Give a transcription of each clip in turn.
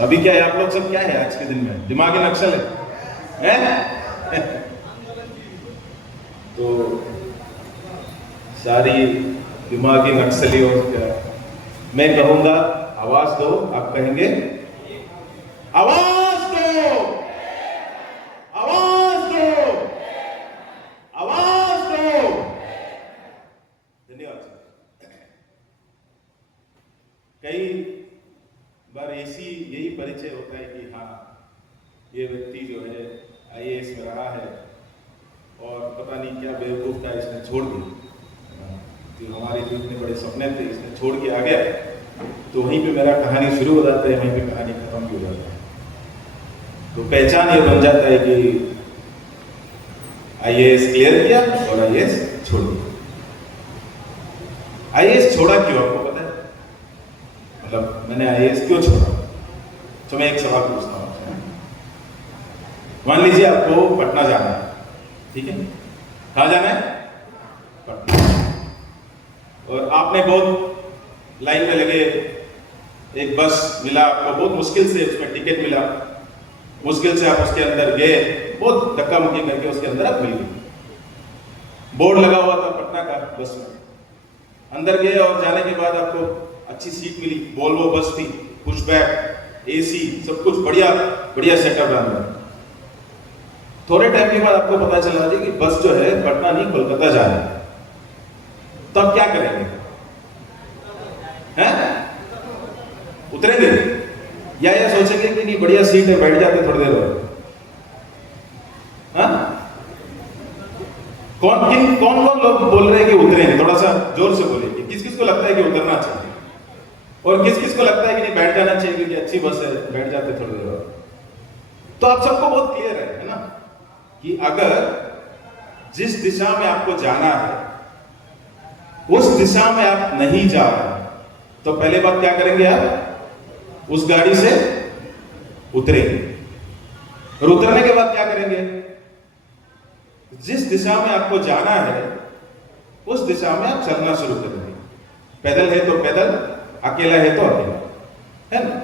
अभी क्या है, आप लोग सब क्या है आज के दिन में, दिमागी नक्सल है? तो सारी दिमागी नक्सलियों का मैं कहूंगा आवाज दो, आप कहेंगे आवाज दो, आवाज दो, आवाज दो। धन्यवाद। कई बार यही परिचय होता है कि हाँ, ये व्यक्ति जो है आईएएस में रहा है और पता नहीं क्या बेवकूफ था, इसने छोड़ दी, तो हमारे जो इतने बड़े सपने थे इसने छोड़ के आ गया। तो वहीं पे मेरा कहानी शुरू हो जाता है, वहीं पे कहानी खत्म भी हो जाता है। तो पहचान ये बन जाता है कि आईएएस क्लियर किया और आईएएस छोड़ दिया। आईएएस छोड़ा क्यों, आपको पता है? मतलब मैंने आईएएस क्यों छोड़ा? तो मैं एक सवाल पूछता हूँ आपसे। मान लीजिए आपको पटना जाना है, ठीक है? कहाँ जाना है? पटना। और आपने बहुत लाइन में लगे, एक बस मिला आपको, बहुत मुश्किल से उसमें टिकट मिला, मुश्किल से आप उसके अंदर गए, बहुत धक्का मुक्की करके उसके अंदर आप मिल गए। बोर्ड लगा हुआ था पटना का बस में, अंदर गए और जाने के बाद आपको अच्छी सीट मिली, वोल्वो बस थी, पुशबैक, एसी, सब कुछ बढ़िया बढ़िया सेटअप अंदर। थोड़े टाइम के बाद आपको पता चला कि बस जो है पटना नहीं कोलकाता जा रही है। तब क्या करेंगे? हैं? उतरेंगे या ये सोचेंगे कि नहीं बढ़िया सीट है, बैठ जाते थोड़ी देर और? हाँ? कौन कौन लोग बोल रहे हैं कि उतरेंगे? थोड़ा सा जोर से बोलिए। किस किस को लगता है कि उतरना चाहिए और किस किस को लगता है कि नहीं बैठ जाना चाहिए क्योंकि अच्छी बस है, बैठ जाते थोड़ी देर और? तो आप सबको बहुत क्लियर है ना, कि अगर जिस दिशा में आपको जाना है उस दिशा में आप नहीं जा रहे तो पहले बात क्या करेंगे? आप उस गाड़ी से उतरेंगे और उतरने के बाद क्या करेंगे? जिस दिशा में आपको जाना है उस दिशा में आप चलना शुरू करेंगे। पैदल है तो पैदल, अकेला है तो अकेला, है ना?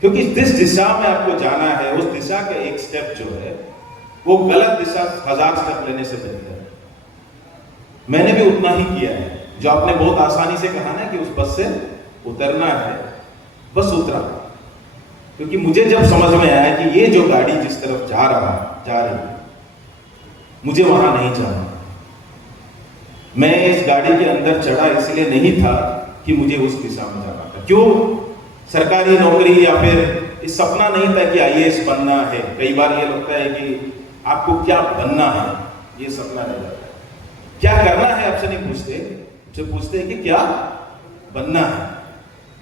क्योंकि जिस दिशा में आपको जाना है उस दिशा का एक स्टेप जो है वो गलत दिशा 1000 स्टेप लेने से बेहतर है। मैंने भी उतना ही किया है जो आपने बहुत आसानी से कहा ना कि उस बस से उतरना है, बस उतरा। क्योंकि मुझे जब समझ में आया कि ये जो गाड़ी जिस तरफ जा रही है मुझे वहां नहीं जाना। मैं इस गाड़ी के अंदर चढ़ा इसलिए नहीं था कि मुझे उस दिशा में जाना था। क्यों? सरकारी नौकरी या फिर इस सपना नहीं था कि आईएएस बनना है। कई बार ये लगता है कि आपको क्या बनना है, ये सपना नहीं लगता। क्या करना है आपसे नहीं पूछते, जो पूछते हैं कि क्या बनना है।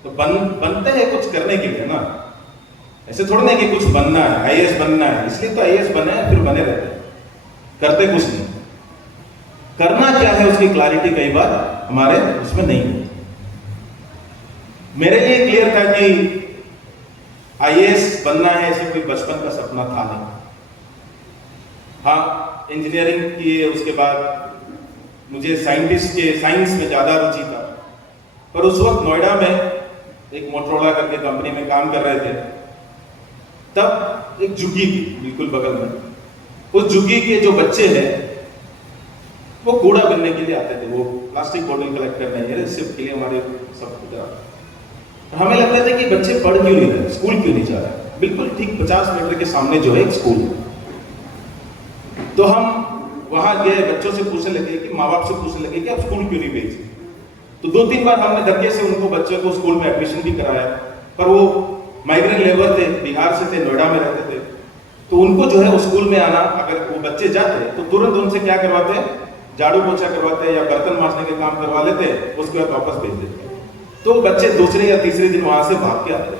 तो बनते हैं कुछ करने के लिए ना, ऐसे थोड़ा नहीं कि कुछ बनना है, आईएएस बनना है इसलिए तो आईएएस बने हैं, फिर बने रहते हैं, करते कुछ नहीं। करना क्या है उसकी क्लैरिटी कई बार हमारे उसमें नहीं होती। मेरे लिए क्लियर था कि आईएएस बनना है, ऐसे कोई बचपन का सपना था नहीं। हाँ, इंजीनियरिंग किए, उसके बाद मुझे साइंस में ज्यादा रुचि था। पर उस वक्त नोएडा में एक मोटरोला करके कंपनी में काम कर रहे थे। तब एक झुग्गी थी बिल्कुल बगल में। उस झुग्गी के जो बच्चे हैं वो कूड़ा बिनने के लिए आते थे, वो प्लास्टिक बोतल कलेक्ट करने सिर्फ के लिए हमारे सब कुछ। हमें लगता था कि बच्चे पढ़ क्यों नहीं रहे, स्कूल क्यों नहीं जा रहे। बिल्कुल ठीक 50 मीटर के सामने जो है एक स्कूल है। तो हम वहां गए, बच्चों से पूछने लगे कि माँ बाप से पूछने लगे कि आप स्कूल क्यों नहीं भेजते। तो 2-3 बार हमने धक्के से उनको बच्चों को स्कूल में एडमिशन भी कराया, पर वो माइग्रेंट लेबर थे, बिहार से थे, नोएडा में रहते थे। तो उनको जो है स्कूल में आना, अगर वो बच्चे जाते तो तुरंत उनसे क्या करवाते, झाड़ू पोछा करवाते या बर्तन मांजने के काम करवा लेते, उसके बाद वापस भेज देते। तो बच्चे दूसरे या तीसरे दिन वहां से भाग के आते।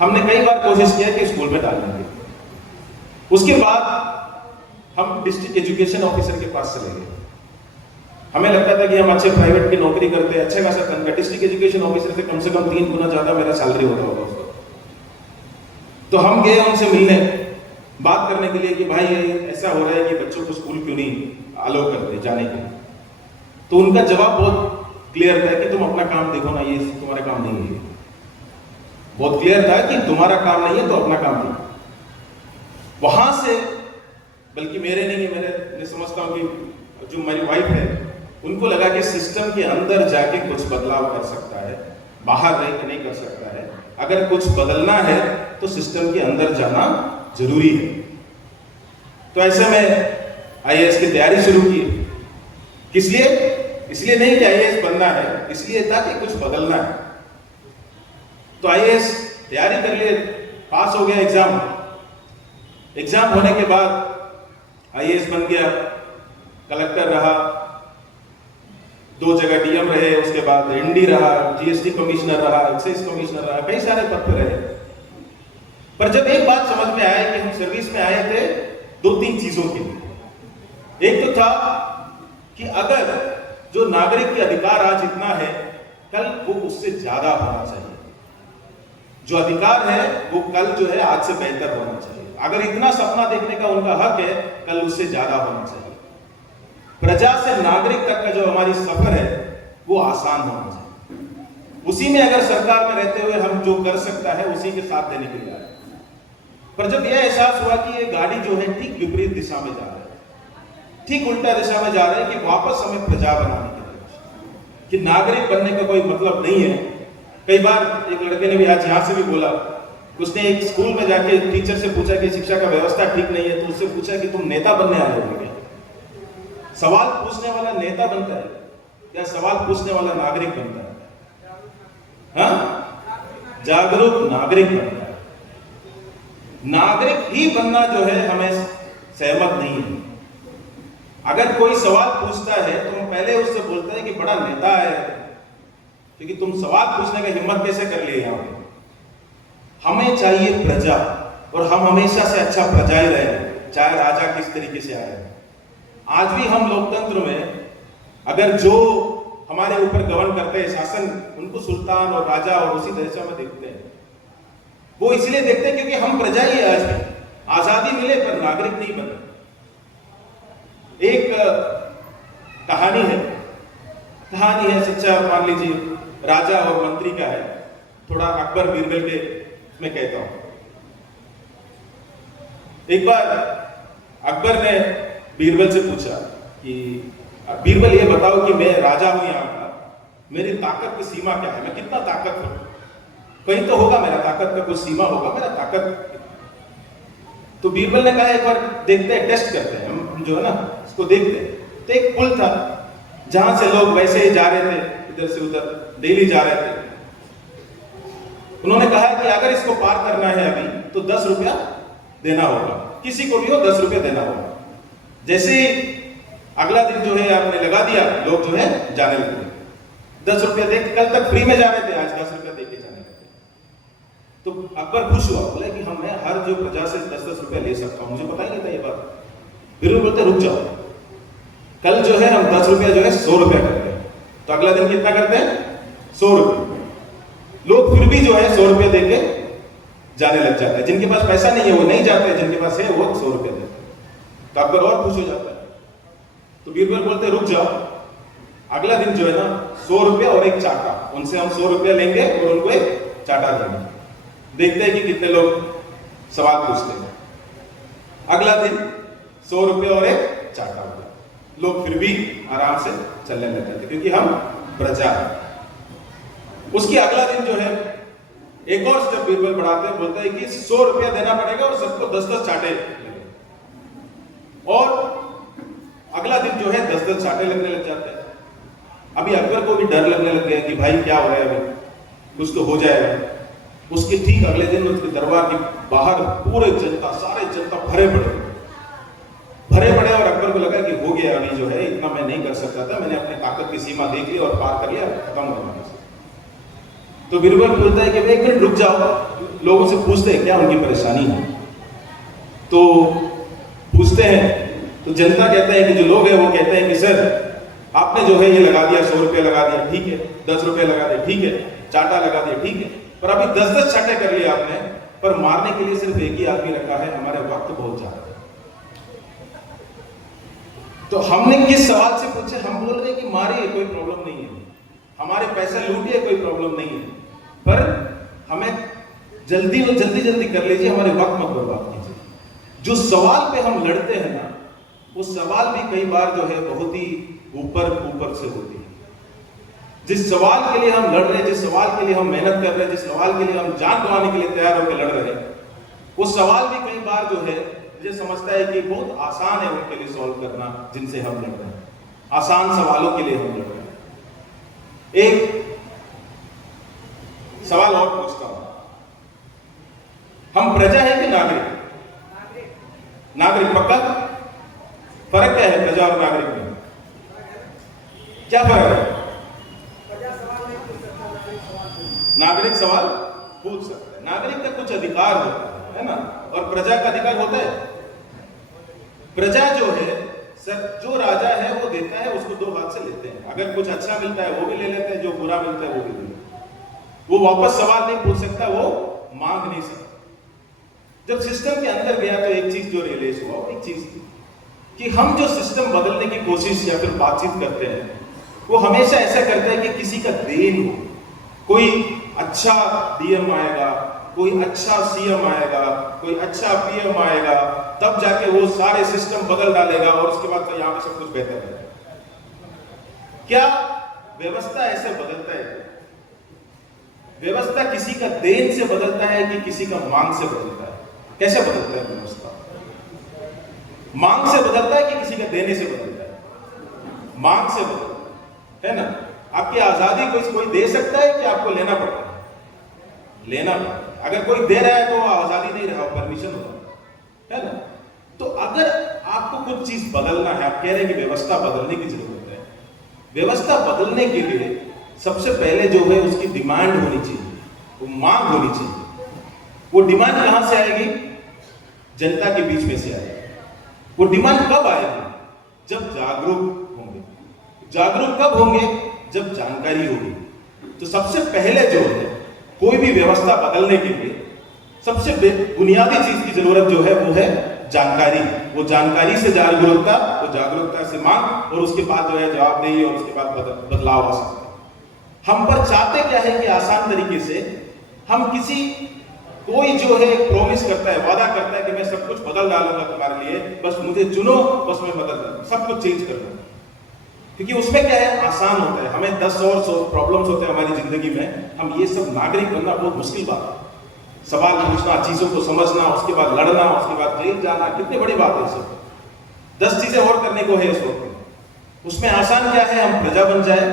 हमने कई बार कोशिश किया कि स्कूल में डालने की। उसके बाद हम डिस्ट्रिक्ट एजुकेशन ऑफिसर के पास चले गए। हमें लगता था कि हम अच्छे प्राइवेट की नौकरी करते हैं, अच्छे खासा तनख्वाह। डिस्ट्रिक्ट एजुकेशन ऑफिसर से कम 3 गुना ज्यादा मेरा सैलरी होता होगा उस वक्त। तो हम गए उनसे मिलने, बात करने के लिए कि भाई ऐसा हो रहा है कि बच्चों को स्कूल क्यों नहीं अलाउ करते जाने के लिए। तो उनका जवाब बहुत क्लियर था कि तुम अपना काम देखो ना, ये तुम्हारा काम नहीं है। बहुत क्लियर था कि तुम्हारा काम नहीं है तो अपना काम नहीं। वहां से बल्कि मेरे नहीं है, मैं समझता हूं कि जो मेरी वाइफ है उनको लगा कि सिस्टम के अंदर जाके कुछ बदलाव कर सकता है, बाहर रह के नहीं कर सकता है। अगर कुछ बदलना है तो सिस्टम के अंदर जाना जरूरी है। तो ऐसे में आईएएस की तैयारी शुरू की। किस लिए? इसलिए नहीं कि आईएएस बनना है, इसलिए था कि कुछ बदलना है। तो आईएएस तैयारी कर लिए, पास हो गया एग्जाम होने के बाद आईएएस बन गया, कलेक्टर रहा, 2 जगह डीएम रहे, उसके बाद एनडी रहा, जीएसटी कमिश्नर रहा, एक्साइज कमिश्नर रहा, कई सारे पद पर रहे। पर जब एक बात समझ में आया कि हम सर्विस में आए थे 2-3 चीजों के लिए। एक तो था कि अगर जो नागरिक के अधिकार आज इतना है, कल वो उससे ज्यादा होना चाहिए। जो अधिकार है वो कल जो है आज से बेहतर होना चाहिए। अगर इतना सपना देखने का उनका हक है, कल उससे ज्यादा होना चाहिए। प्रजा से नागरिक तक का जो हमारी सफर है वो आसान होना चाहिए। उसी में अगर सरकार में रहते हुए हम जो कर सकता है उसी के साथ देने के लिए आए। पर जब यह एहसास हुआ कि ये गाड़ी जो है ठीक विपरीत दिशा में जा रही है, ठीक उल्टा दिशा में जा रहे हैं, कि वापस हमें प्रजा बनाने के लिए, कि नागरिक बनने का कोई मतलब नहीं है। कई बार एक लड़के ने भी आज यहां से भी बोला, उसने एक स्कूल में जाके टीचर से पूछा कि शिक्षा का व्यवस्था ठीक नहीं है, तो उससे पूछा कि तुम नेता बनने आए हो क्या? सवाल पूछने वाला नेता बनता है या सवाल पूछने वाला नागरिक बनता है? हाँ, जागरूक नागरिक बनता है। नागरिक ही बनना जो है हमें सहमत नहीं है। अगर कोई सवाल पूछता है तो हम पहले उससे बोलते हैं कि बड़ा नेता है, क्योंकि तुम सवाल पूछने का हिम्मत कैसे कर लिए यहां पे? हमें चाहिए प्रजा, और हम हमेशा से अच्छा प्रजा ही रहे, चाहे राजा किस तरीके से आए। आज भी हम लोकतंत्र में अगर जो हमारे ऊपर गवर्न करते हैं शासन, उनको सुल्तान और राजा और उसी दर्जा में देखते हैं। वो इसलिए देखते हैं क्योंकि हम प्रजा ही है। आज भी आजादी मिले पर नागरिक नहीं बने। एक कहानी है सच्चा, मान लीजिए राजा और मंत्री का है, थोड़ा अकबर बीरबल के मैं कहता हूं। एक बार अकबर ने बीरबल से पूछा कि बीरबल ये बताओ कि मैं राजा हूं यहाँ का, मेरी ताकत की सीमा क्या है, मैं कितना ताकत हूं? कहीं तो होगा मेरा ताकत का कुछ सीमा होगा, मेरा ताकत। तो बीरबल ने कहा एक बार देखते हैं, टेस्ट करते हैं, हम जो है ना इसको देखते हैं। तो एक पुल था जहां से लोग वैसे ही जा रहे थे, इधर से उधर डेली जा रहे थे। उन्होंने कहा कि अगर इसको पार करना है अभी तो 10 रुपया देना होगा, किसी को भी हो 10 रुपया देना होगा। जैसे अगला दिन जो है आपने लगा दिया, लोग जो है जाने लगे। 10 रुपया दे के, कल तक फ्री में जा रहे थे, आज 10 रुपया दे के जाने लगे। तो अकबर खुश हुआ, बोले कि मैं हर जो प्रजा से 10-10 रुपया ले सकता हूं, मुझे पता ही नहीं था ये बात। फिर वो बोलते रुक जाओ, कल जो है हम 10 रुपया जो है 100 रुपया करते हैं। तो अगला दिन कितना करते हैं? 100 रुपये। लोग फिर भी जो है 100 रुपया देके जाने लग जाते हैं। जिनके पास पैसा नहीं है वो नहीं जाते, जिनके पास है वो 100 रुपया देते हैं। तो अकबर और खुश हो जाता है। तो बीरबल बोलते रुक जाओ, अगला दिन जो है ना 100 रुपया और एक चाटा, उनसे हम 100 रुपया लेंगे और उनको एक चाटा देंगे। देखते हैं कि कितने लोग सवाल पूछते हैं। अगला दिन 100 रुपया और एक चाटा हो गया। लोग फिर भी आराम से चलने लगते थे, क्योंकि हम प्रजा हैं। उसकी अगला दिन जो है एक और स्टेप बीरबल बढ़ाते हैं, बोलते हैं कि 100 रुपया देना पड़ेगा और सबको 10-10 चाटे लगेंगे। और अगला दिन जो है 10-10 चाटे लगने लग जाते हैं। अभी अकबर को भी डर लगने लग गया कि भाई क्या हो रहा है, अभी कुछ तो हो जाएगा। उसके ठीक अगले दिन उसके दरबार के बाहर पूरे जनता, सारे जनता भरे पड़े और अकबर को लगा कि हो गया, अभी जो है इतना मैं नहीं कर सकता था, मैंने अपनी ताकत की सीमा देख ली और पार कर लिया, खत्म हो गया। तो बीरबल बोलता है कि एक मिनट रुक जाओ, लोगों से पूछते हैं क्या उनकी परेशानी है। तो पूछते हैं तो जनता कहते हैं कि जो लोग हैं वो कहते हैं कि सर आपने जो है ये लगा दिया, 100 रुपया लगा दिया, ठीक है, 10 रुपया लगा दिया, ठीक है, चाटा लगा दिया, ठीक है, पर अभी 10-10 चाटे कर लिए आपने, पर मारने के लिए सिर्फ एक ही आदमी रखा है, हमारे वक्त बहुत ज्यादा है। तो हमने किस सवाल से पूछे? हम बोल रहे हैं कि मारिए, कोई प्रॉब्लम नहीं है, हमारे पैसा लूटिए, कोई प्रॉब्लम नहीं है, पर हमें जल्दी कर लीजिए, हमारे वक्त मत बर्बाद कीजिए। जो सवाल पे हम लड़ते हैं ना, वो सवाल भी कई बार जो है बहुत ही ऊपर से होती है। जिस सवाल के लिए हम लड़ रहे हैं, जिस सवाल के लिए हम मेहनत कर रहे हैं, जिस सवाल के लिए हम जान गंवाने के लिए तैयार होकर लड़ रहे हैं, वो सवाल भी कई बार जो है मुझे समझता है कि बहुत आसान है उनके लिए सॉल्व करना, जिनसे हम लड़ रहे हैं। आसान सवालों के लिए हम लड़ रहे हैं। एक सवाल और पूछता हूं, हम प्रजा है कि नागरिक? नागरिक पक्का? फर्क क्या है प्रजा और नागरिक में? क्या फर्क है? नागरिक सवाल पूछ सकता है, नागरिक का कुछ अधिकार होता है ना, और प्रजा का अधिकार होता है। प्रजा जो है सर, जो राजा है वो देता है, उसको दो हाथ से लेते हैं। अगर कुछ अच्छा मिलता है वो भी ले लेते हैं, जो बुरा मिलता है वो भी ले लेते हैं। वो वापस सवाल नहीं पूछ सकता, वो मांग नहीं सकता। जब सिस्टम के अंदर गया तो एक चीज जो रियलाइज हुआ, एक चीज कि हम जो सिस्टम बदलने की कोशिश या फिर बातचीत करते हैं, वो हमेशा ऐसा करता है कि किसी का देन हो, कोई अच्छा डीएम आएगा, कोई अच्छा सीएम आएगा, कोई अच्छा पीएम आएगा, तब जाके वो सारे सिस्टम बदल डालेगा और उसके बाद तो यहां पे सब कुछ बेहतर है। क्या व्यवस्था ऐसे बदलता है? व्यवस्था किसी का देन से बदलता है कि किसी का मांग से बदलता है? कैसे बदलता है व्यवस्था? मांग से बदलता है कि किसी का देने से बदलता है? मांग से बदलता है ना। आपकी आजादी कोई दे सकता है कि आपको लेना पड़ता है? लेना पड़ता है। अगर कोई दे रहा है तो आजादी नहीं रहा, परमिशन होता है ना। तो अगर आपको कुछ चीज बदलना है, आप कह रहे हैं कि व्यवस्था बदलने की जरूरत है, व्यवस्था बदलने के लिए सबसे पहले जो है उसकी डिमांड होनी चाहिए, वो मांग होनी चाहिए। वो डिमांड कहां से आएगी? जनता के बीच में से आएगी। वो डिमांड कब आएगी? जब जागरूक होंगे। जागरूक कब होंगे? जब जानकारी होगी। तो सबसे पहले जो है कोई भी व्यवस्था बदलने के लिए सबसे बुनियादी चीज की जरूरत जो है वो है जानकारी। वो जानकारी से जागरूकता, वो जागरूकता से मांग, और उसके बाद जो है जवाबदेही, और उसके बाद बदलाव आ सकता है। हम पर चाहते क्या है कि आसान तरीके से हम कोई जो है प्रॉमिस करता है, वादा करता है कि मैं सब कुछ बदल डालूंगा तुम्हारे लिए, बस मुझे चुनो, बस मैं बदल दूंगा, सब कुछ चेंज कर दूंगा। क्योंकि उसमें क्या है, आसान होता है। हमें 10 और 100 प्रॉब्लम्स होते हैं हमारी जिंदगी में, हम ये सब नागरिक बनना बहुत मुश्किल बात है। सवाल पूछना, चीजों को समझना, उसके बाद लड़ना, उसके बाद जेल जाना, कितनी बड़ी बात है। सब 10 चीजें और करने को है इस वक्त। उसमें आसान क्या है, हम प्रजा बन जाए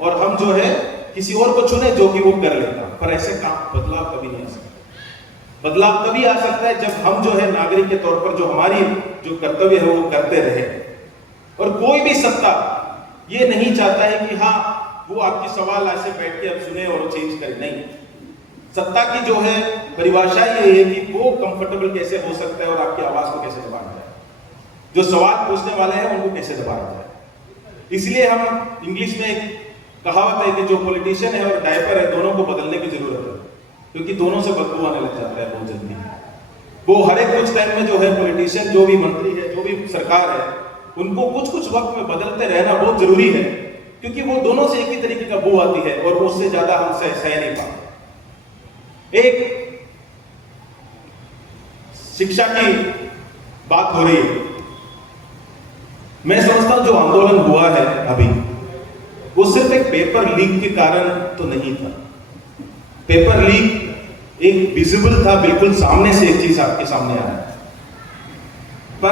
और हम जो है किसी और को चुने जो कि वो कर लेगा। पर ऐसे काम बदलाव कभी नहीं आ सकता। बदलाव तभी आ सकता है जब हम जो है नागरिक के तौर पर जो हमारी जो कर्तव्य है वो करते रहे। और कोई भी सत्ता ये नहीं चाहता है कि हाँ वो आपकी सवाल ऐसे बैठ के अब सुने और चेंज करे, नहीं। सत्ता की जो है परिभाषा ये है कि वो कंफर्टेबल कैसे हो सकता है और आपकी आवाज को कैसे दबाना है, जो सवाल पूछने वाले हैं उनको कैसे दबाना है। इसलिए हम इंग्लिश में एक कहावत है कि जो पॉलिटिशियन है और डायपर है, दोनों को बदलने की जरूरत है, क्योंकि दोनों से बदबू आने लग जाता है बहुत जल्दी। वो हर एक कुछ टाइम में जो है पॉलिटिशियन, जो भी मंत्री है, जो भी सरकार है, उनको कुछ वक्त में बदलते रहना बहुत जरूरी है, क्योंकि वो दोनों से एक ही तरीके का बू आती है और उससे ज्यादा हम सह नहीं पाते। एक शिक्षा की बात हो रही है। मैं समझता हूं जो आंदोलन हुआ है अभी, वो सिर्फ एक पेपर लीक के कारण तो नहीं था। पेपर लीक एक विजिबल था, बिल्कुल सामने से एक चीज आपके सामने आ रहा है।